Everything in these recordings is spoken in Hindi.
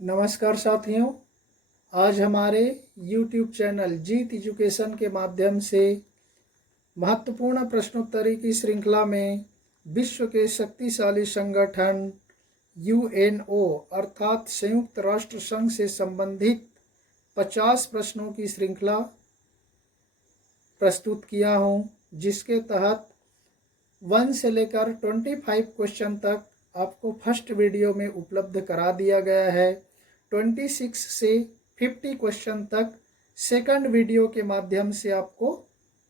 नमस्कार साथियों, आज हमारे YouTube चैनल जीत एजुकेशन के माध्यम से महत्वपूर्ण प्रश्नोत्तरी की श्रृंखला में विश्व के शक्तिशाली संगठन UNO अर्थात संयुक्त राष्ट्र संघ से संबंधित 50 प्रश्नों की श्रृंखला प्रस्तुत किया हूँ, जिसके तहत 1 से लेकर 25 क्वेश्चन तक आपको फर्स्ट वीडियो में उपलब्ध करा दिया गया है। 26 से 50 क्वेश्चन तक सेकंड वीडियो के माध्यम से आपको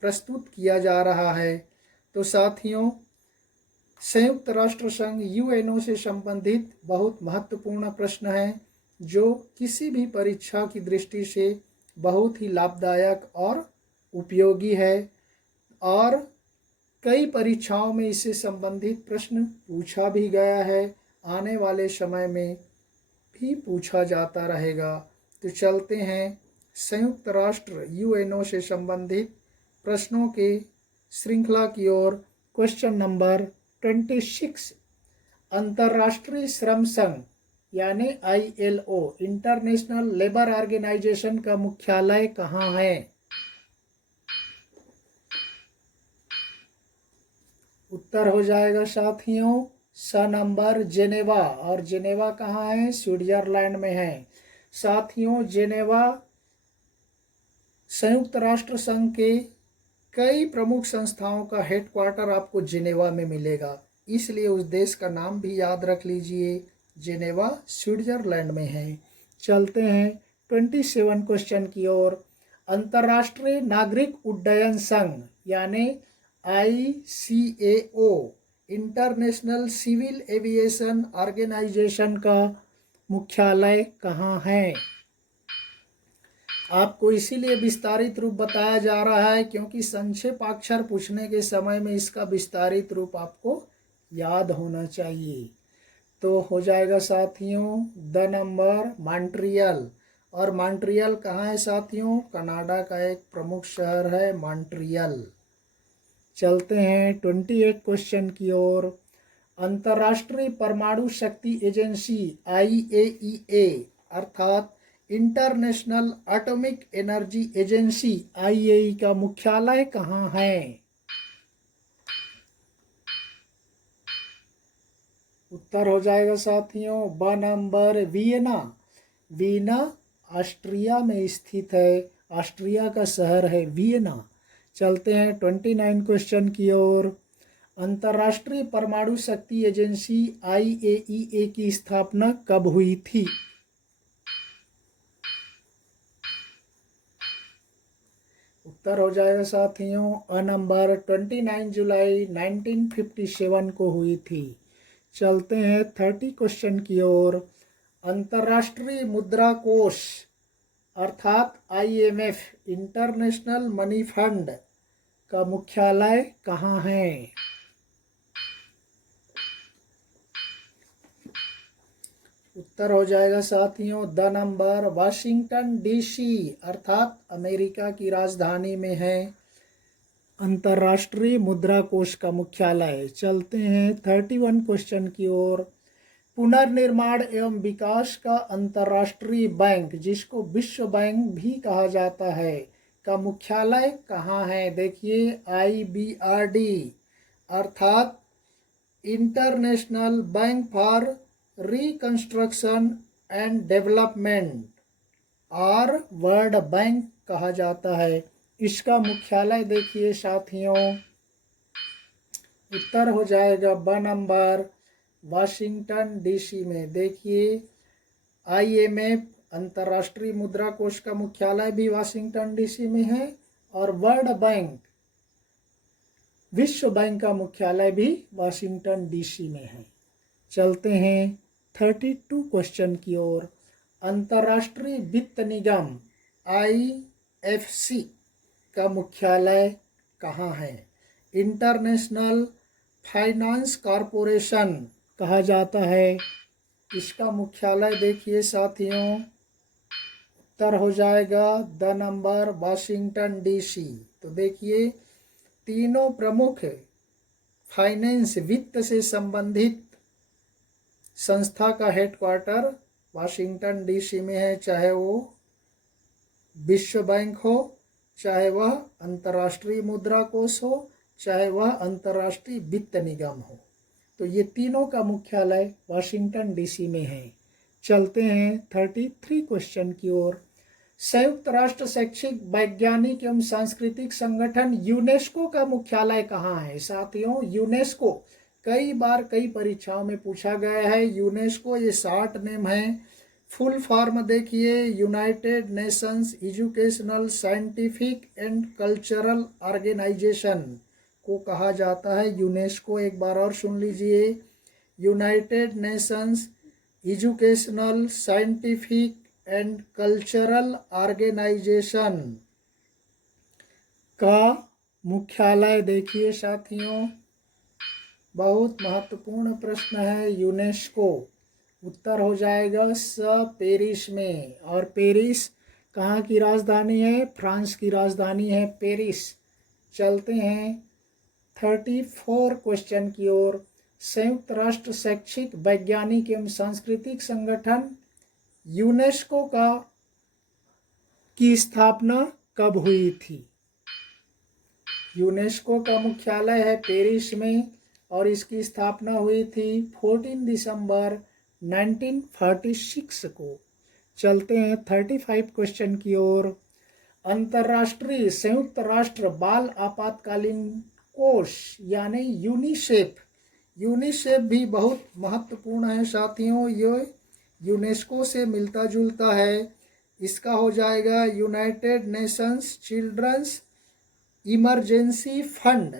प्रस्तुत किया जा रहा है। तो साथियों, संयुक्त राष्ट्र संघ UNO से संबंधित बहुत महत्वपूर्ण प्रश्न हैं, जो किसी भी परीक्षा की दृष्टि से बहुत ही लाभदायक और उपयोगी है और कई परीक्षाओं में इससे संबंधित प्रश्न पूछा भी गया है, आने वाले समय में भी पूछा जाता रहेगा। तो चलते हैं संयुक्त राष्ट्र UNO से संबंधित प्रश्नों के श्रृंखला की ओर। क्वेश्चन नंबर 26, अंतर्राष्ट्रीय श्रम संघ यानी ILO इंटरनेशनल लेबर ऑर्गेनाइजेशन का मुख्यालय कहाँ है? उत्तर हो जाएगा साथियों स नंबर जेनेवा, और जेनेवा कहाँ है? स्विट्जरलैंड में है। साथियों, जेनेवा संयुक्त राष्ट्र संघ के कई प्रमुख संस्थाओं का हेडक्वार्टर आपको जेनेवा में मिलेगा, इसलिए उस देश का नाम भी याद रख लीजिए। जेनेवा स्विट्जरलैंड में है। चलते हैं 27 क्वेश्चन की ओर। अंतर्राष्ट्रीय नागरिक उड्डयन संघ यानी ICAO international civil aviation organisation का मुख्यालय कहाँ है? आपको इसीलिए विस्तारित रूप बताया जा रहा है क्योंकि संक्षेपाक्षर पूछने के समय में इसका विस्तारित रूप आपको याद होना चाहिए। तो हो जाएगा साथियों द नंबर मॉन्ट्रियल, और मॉन्ट्रियल कहाँ है साथियों? कनाडा का एक प्रमुख शहर है मॉन्ट्रियल। चलते हैं 28 क्वेश्चन की ओर। अंतर्राष्ट्रीय परमाणु शक्ति एजेंसी IAEA अर्थात international atomic energy agency IAEA का मुख्यालय कहाँ है? उत्तर हो जाएगा साथियों ब नंबर वियना। वियना ऑस्ट्रिया में स्थित है, ऑस्ट्रिया का शहर है वियना। चलते हैं 29 क्वेश्चन की ओर। अंतर्राष्ट्रीय परमाणु शक्ति एजेंसी IAEA की स्थापना कब हुई थी? उत्तर हो जाएगा साथियों अ नंबर 29 जुलाई 1957 को हुई थी। चलते हैं 30 क्वेश्चन की ओर। अंतर्राष्ट्रीय मुद्रा कोष अर्थात IMF इंटरनेशनल मनी फंड का मुख्यालय कहाँ है? उत्तर हो जाएगा साथियों द नंबर वाशिंगटन DC अर्थात अमेरिका की राजधानी में है अंतर्राष्ट्रीय मुद्रा कोष का मुख्यालय। चलते हैं 31 क्वेश्चन की ओर। पुनर्निर्माण एवं विकास का अंतर्राष्ट्रीय बैंक, जिसको विश्व बैंक भी कहा जाता है, का मुख्यालय कहाँ है? देखिए IBRD अर्थात international bank for reconstruction and development और वर्ल्ड बैंक कहा जाता है। इसका मुख्यालय देखिए साथियों, उत्तर हो जाएगा ब नंबर वाशिंगटन DC में। देखिए IMF अंतर्राष्ट्रीय मुद्रा कोष का मुख्यालय भी वाशिंगटन DC में है और वर्ल्ड बैंक विश्व बैंक का मुख्यालय भी वाशिंगटन DC में है। चलते हैं 32 क्वेश्चन की ओर। अंतर्राष्ट्रीय वित्त निगम IFC का मुख्यालय कहाँ है? इंटरनेशनल फाइनेंस कॉरपोरेशन कहा जाता है। इसका मुख्यालय देखिए साथियों, उत्तर हो जाएगा द नंबर वाशिंगटन DC। तो देखिए तीनों प्रमुख फाइनेंस वित्त से संबंधित संस्था का हेडक्वार्टर वाशिंगटन डीसी में है, चाहे वो विश्व बैंक हो, चाहे वह अंतर्राष्ट्रीय मुद्रा कोष हो, चाहे वह अंतर्राष्ट्रीय वित्त निगम हो। तो ये तीनों का मुख्यालय वाशिंगटन डीसी में है। चलते हैं 33 क्वेश्चन की ओर। संयुक्त राष्ट्र शैक्षिक वैज्ञानिक एवं सांस्कृतिक संगठन यूनेस्को का मुख्यालय कहाँ है? साथियों, यूनेस्को कई बार कई परीक्षाओं में पूछा गया है। यूनेस्को ये शॉर्ट नेम है। फुल फॉर्म देखिए, united nations educational scientific and cultural organisation को कहा जाता है यूनेस्को। एक बार और सुन लीजिए, united nations educational scientific and cultural organisation का मुख्यालय देखिए साथियों, बहुत महत्वपूर्ण प्रश्न है। यूनेस्को उत्तर हो जाएगा पेरिस में। और पेरिस कहाँ की राजधानी है? फ्रांस की राजधानी है पेरिस। चलते हैं 34 क्वेश्चन की ओर। संयुक्त राष्ट्र शैक्षिक वैज्ञानिक एवं सांस्कृतिक संगठन यूनेस्को की स्थापना कब हुई थी? यूनेस्को का मुख्यालय है पेरिस में और इसकी स्थापना हुई थी 14 दिसंबर 1946 को। चलते हैं 35 क्वेश्चन की ओर। अंतर्राष्ट्रीय संयुक्त राष्ट्र बाल आपातकालीन कोष यानी यूनिसेफ भी बहुत महत्वपूर्ण है साथियों। ये यूनेस्को से मिलता जुलता है। इसका हो जाएगा united nations children's emergency fund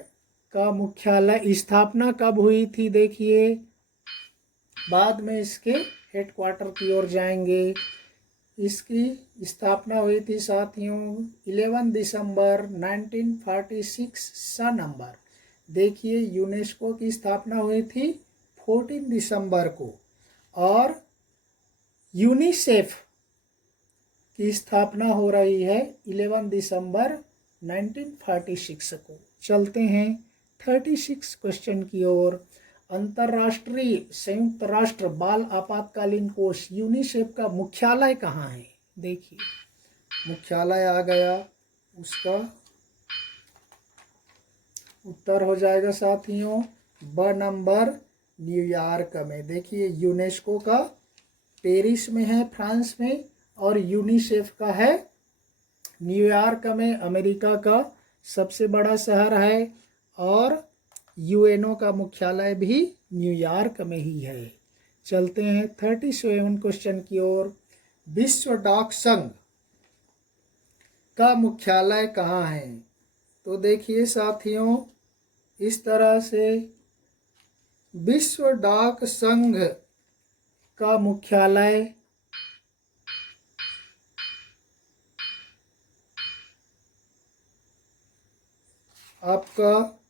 का मुख्यालय। स्थापना कब हुई थी देखिए, बाद में इसके हेडक्वार्टर की ओर जाएंगे। इसकी स्थापना हुई थी साथियों 11 दिसंबर 1946 सन नंबर। देखिए, यूनेस्को की स्थापना हुई थी 14 दिसंबर को और यूनिसेफ की स्थापना हो रही है 11 दिसंबर 1946 को। चलते हैं 36 क्वेश्चन की ओर। अंतर्राष्ट्रीय संयुक्त राष्ट्र बाल आपातकालीन कोष यूनिसेफ का मुख्यालय कहाँ है? देखिए, मुख्यालय आ गया, उसका उत्तर हो जाएगा साथियों ब नंबर न्यूयॉर्क में। देखिए, यूनेस्को का पेरिस में है फ्रांस में और यूनिसेफ का है न्यूयॉर्क में, अमेरिका का सबसे बड़ा शहर है। और यूएनओ का मुख्यालय भी न्यूयॉर्क में ही है। चलते हैं 37 क्वेश्चन की ओर। विश्व डाक संघ का मुख्यालय कहाँ है? तो देखिए साथियों, इस तरह से विश्व डाक संघ का मुख्यालय आपका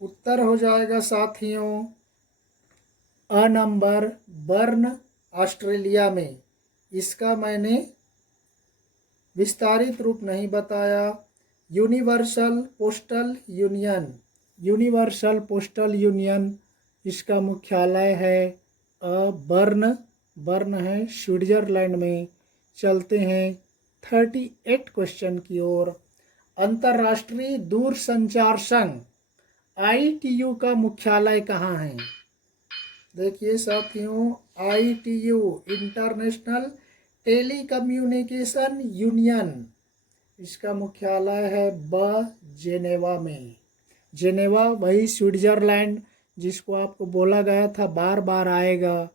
उत्तर हो जाएगा साथियों अ नंबर बर्न, ऑस्ट्रेलिया में। इसका मैंने विस्तारित रूप नहीं बताया। यूनिवर्सल पोस्टल यूनियन इसका मुख्यालय है बर्न है स्विट्जरलैंड में। चलते हैं 38 क्वेश्चन की ओर। अंतर्राष्ट्रीय दूरसंचार संघ ITU का मुख्यालय कहाँ है? देखिए साथियों, ITU इंटरनेशनल टेलीकम्युनिकेशन यूनियन, इसका मुख्यालय है जेनेवा में। जेनेवा वही स्विट्जरलैंड जिसको आपको बोला गया था बार बार आएगा।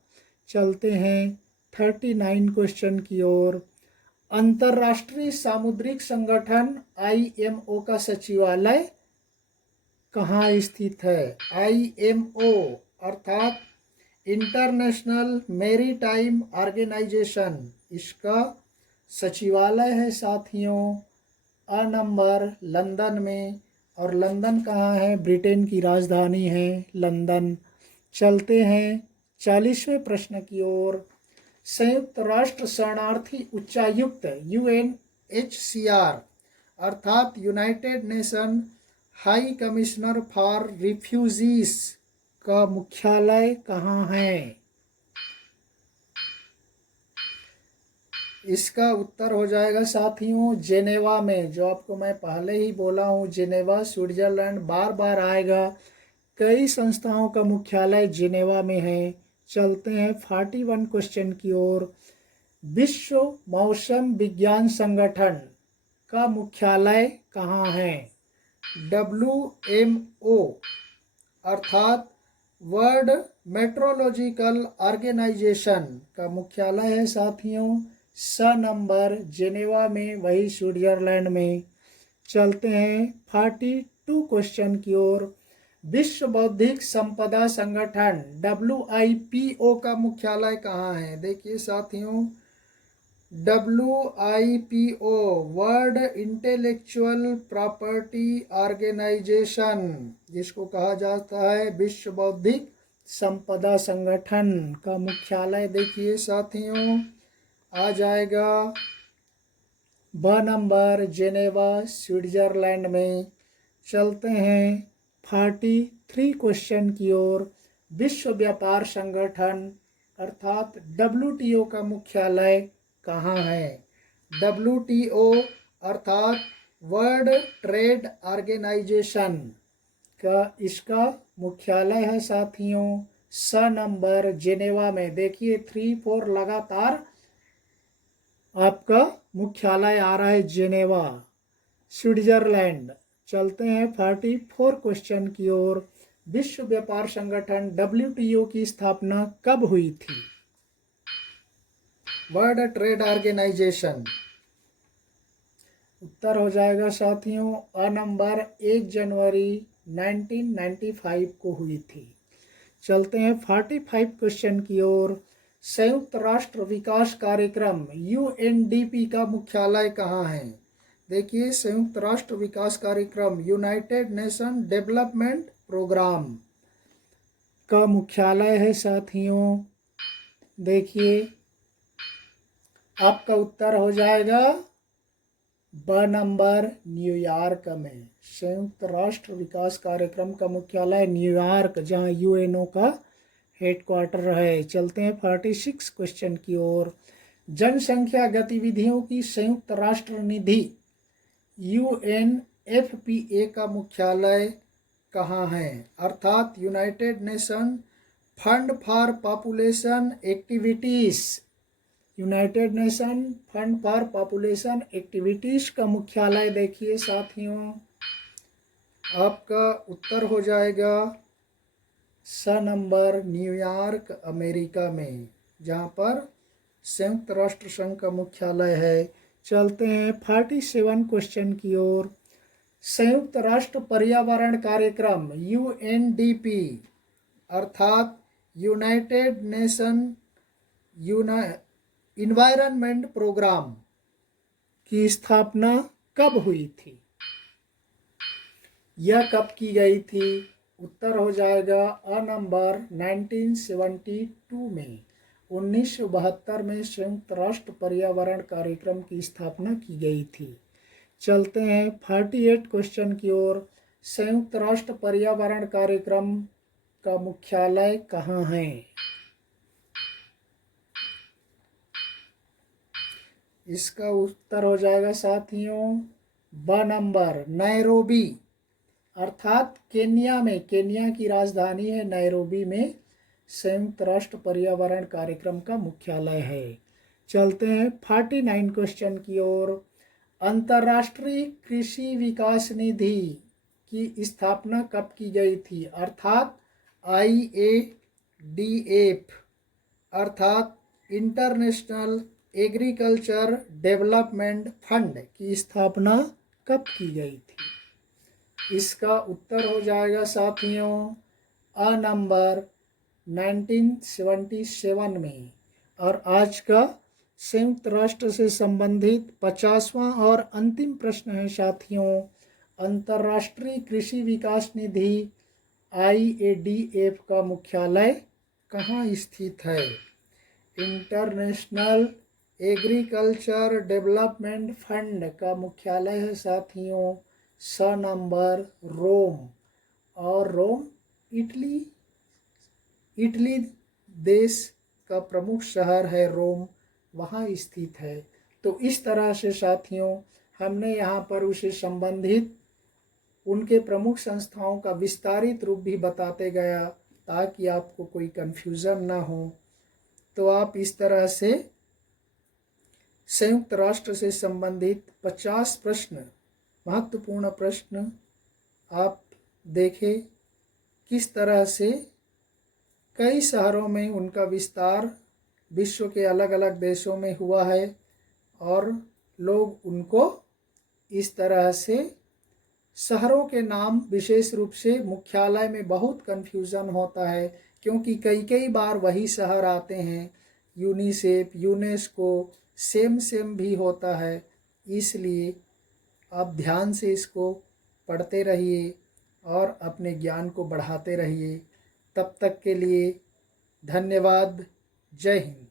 चलते हैं 39 क्वेश्चन की ओर। अंतर्राष्ट्रीय सामुद्रिक संगठन IMO का सचिवालय कहाँ स्थित है? IMO अर्थात इंटरनेशनल मैरीटाइम ऑर्गेनाइजेशन, इसका सचिवालय है साथियों अ नंबर लंदन में। और लंदन कहाँ है? ब्रिटेन की राजधानी है लंदन। चलते हैं 40वें प्रश्न की ओर। संयुक्त राष्ट्र शरणार्थी उच्चायुक्त UNHCR अर्थात United nation high commissioner for refugees का मुख्यालय कहाँ है? इसका उत्तर हो जाएगा साथियों जेनेवा में, जो आपको मैं पहले ही बोला हूँ, जेनेवा स्विट्जरलैंड बार बार आएगा। कई संस्थाओं का मुख्यालय जेनेवा में है। चलते हैं 41 क्वेश्चन की ओर। विश्व मौसम विज्ञान संगठन का मुख्यालय कहाँ है? WMO अर्थात वर्ल्ड मेट्रोलॉजिकल ऑर्गेनाइजेशन का मुख्यालय है साथियों स नंबर जेनेवा में, वही स्विट्जरलैंड में। चलते हैं 42 क्वेश्चन की ओर। विश्व बौद्धिक संपदा संगठन WIPO का मुख्यालय कहाँ है? देखिए साथियों, WIPO world intellectual property organisation, जिसको कहा जाता है विश्व बौद्धिक संपदा संगठन का मुख्यालय, देखिए साथियों आ जाएगा ब नंबर जेनेवा स्विट्जरलैंड में। चलते हैं 43 क्वेश्चन की ओर। विश्व व्यापार संगठन अर्थात WTO का मुख्यालय कहाँ है? WTO अर्थात वर्ल्ड ट्रेड ऑर्गेनाइजेशन का इसका मुख्यालय है साथियों स नंबर जेनेवा में। देखिए 3-4 लगातार आपका मुख्यालय आ रहा है जेनेवा स्विट्जरलैंड। चलते हैं 44 क्वेश्चन की ओर। विश्व व्यापार संगठन WTO की स्थापना कब हुई थी? वर्ल्ड ट्रेड ऑर्गेनाइजेशन उत्तर हो जाएगा साथियों अ नंबर 1 जनवरी 1995 को हुई थी। चलते हैं 45 क्वेश्चन की ओर। संयुक्त राष्ट्र विकास कार्यक्रम UNDP का मुख्यालय कहाँ है? देखिए संयुक्त राष्ट्र विकास कार्यक्रम यूनाइटेड नेशन डेवलपमेंट प्रोग्राम का मुख्यालय है साथियों। देखिए आपका उत्तर हो जाएगा ब नंबर न्यूयॉर्क में। संयुक्त राष्ट्र विकास कार्यक्रम का मुख्यालय न्यूयॉर्क, जहां UNO का हेडक्वार्टर है। चलते हैं 46 क्वेश्चन की ओर। जनसंख्या गतिविधियों की संयुक्त राष्ट्र निधि UNFPA का मुख्यालय कहाँ है? अर्थात United nation fund for population activities, United nation fund for population activities का मुख्यालय देखिए साथियों आपका उत्तर हो जाएगा स नंबर न्यूयॉर्क अमेरिका में, जहाँ पर संयुक्त राष्ट्र संघ का मुख्यालय है। चलते हैं 47 क्वेश्चन की ओर। संयुक्त राष्ट्र पर्यावरण कार्यक्रम UNDP अर्थात यूनाइटेड नेशन इन्वायरमेंट प्रोग्राम की स्थापना कब हुई थी? यह कब की गई थी? उत्तर हो जाएगा अ नंबर 1972 में। 1972 में संयुक्त राष्ट्र पर्यावरण कार्यक्रम की स्थापना की गई थी। चलते हैं 48 क्वेश्चन की ओर। संयुक्त राष्ट्र पर्यावरण कार्यक्रम का मुख्यालय कहाँ है? इसका उत्तर हो जाएगा साथियों ब नंबर नैरोबी अर्थात केन्या में, केन्या की राजधानी है नैरोबी में संयुक्त राष्ट्र पर्यावरण कार्यक्रम का मुख्यालय है। चलते हैं 49 क्वेश्चन की ओर। अंतर्राष्ट्रीय कृषि विकास निधि की स्थापना कब की गई थी? अर्थात IADF अर्थात इंटरनेशनल एग्रीकल्चर डेवलपमेंट फंड की स्थापना कब की गई थी? इसका उत्तर हो जाएगा साथियों अ नंबर 1977 में। और आज का संयुक्त राष्ट्र से संबंधित 50वां और अंतिम प्रश्न है साथियों, अंतर्राष्ट्रीय कृषि विकास निधि IADF का मुख्यालय कहाँ स्थित है? इंटरनेशनल एग्रीकल्चर डेवलपमेंट फंड का मुख्यालय है साथियों स नंबर रोम, और रोम इटली देश का प्रमुख शहर है रोम। वहाँ स्थित है। तो इस तरह से साथियों हमने यहाँ पर उसे संबंधित उनके प्रमुख संस्थाओं का विस्तारित रूप भी बताते गया ताकि आपको कोई कन्फ्यूज़न ना हो। तो आप इस तरह से संयुक्त राष्ट्र से संबंधित 50 प्रश्न, महत्वपूर्ण प्रश्न आप देखें किस तरह से कई शहरों में उनका विस्तार विश्व के अलग अलग देशों में हुआ है और लोग उनको इस तरह से शहरों के नाम विशेष रूप से मुख्यालय में बहुत कन्फ्यूज़न होता है क्योंकि कई कई बार वही शहर आते हैं। यूनिसेफ, यूनेस्को सेम भी होता है, इसलिए आप ध्यान से इसको पढ़ते रहिए और अपने ज्ञान को बढ़ाते रहिए। तब तक के लिए धन्यवाद। जय हिंद।